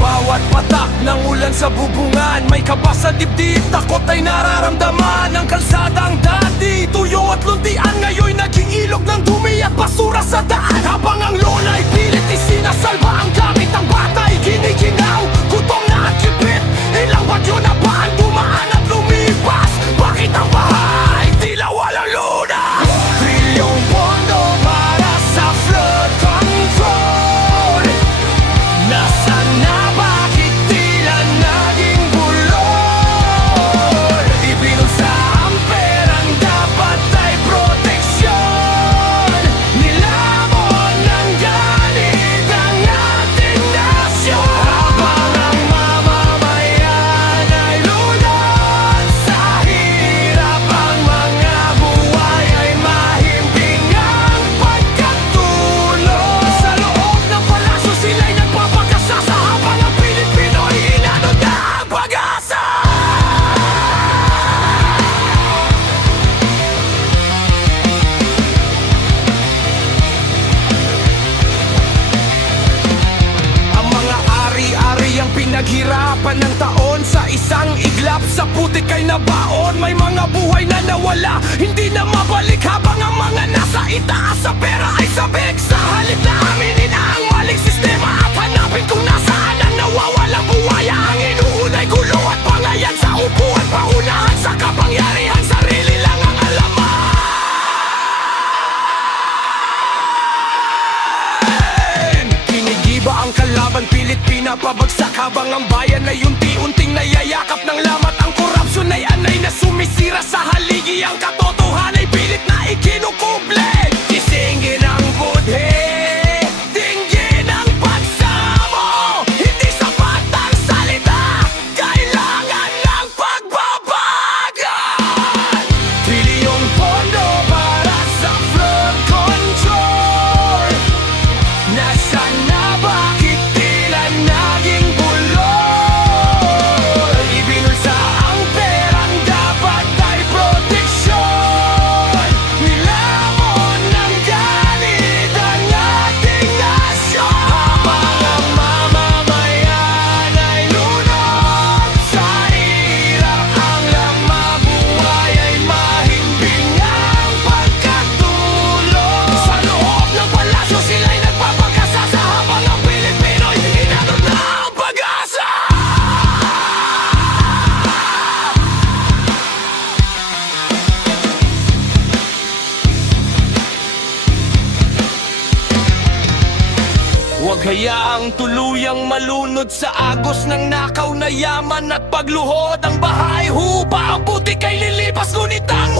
Bawat patak ng ulan sa bubungan, may kaba sa dibdib, takot ay nararamdaman. Ang kalsadang dati, tuyo at luntian, ngayon naging ilog ng dumi at basura sa daan. Habang ang lola ay pilit isinasalba, ang gamit ng bata ay giniginaw. Gutom na at kipit, ilang bagyo na ba ang dumaan at lumipas? Bakit ang bahay tila walang luna? Trilyong pondo para sa flood control. Nasaan na? Bakit tila naging bulol? Ibinul sa amper ang dapat ay proteksyon. Nilamon ng galit ang ating nasyon. Habang ang mamamayan ay lulod sa hirap, ang mga buhay ay mahimbing ang pagkatulog. Sa loob ng palasyo sila'y nagpapagkasasa, habang ang Pilipino ay inanod na ang pag-asa. Ang mga ari-ari ang pinaghirapan ng taon, sa isang iglap sa putik ay nabaon. May mga buhay na nawala, hindi na mabalik, habang ang mga nasa itaas sa pera ay sabik. Sa halip na aminin ang maling sistema at hanapin kung nasaan ang nawawalang buhaya, ang inuunay gulo at pangayan sa upuan, paunahan sa kapangyarihan, sarili lang ang alaman. Kinigiba ang kalaban, pilit pinapabagsak, habang ang bayan ay unti-unting nayayakap ng lamat. Ang korupsyon ay anay na sumisira sa haligi, ang katotohanan ay pilit na ikinukuble. Kisingin ang budhe, dinggin ang pagsamo, hindi sapat ang salita, kailangan ng pagbabagal. Trilyong pondo para sa flood control. Nasaan na? Bakit tila naging bulol? Ibinul sa amper ang dapat ay proteksyon. Nilamon ng galit ang ating nasyon. Habang ang mamamayan ay lunod sa hirap, ang mabuhay ay mahimbing ang pagkatulog. Sa loob ng palasyo sila'y nagpapagkasasa, habang ang Pilipino'y inanod na ang pag-asa. Huwag hayaang tuluyang malunod sa agos ng nakaw na yaman at pagluhod. Ang bahay hupa, ang putik ay lilipas, ngunit ang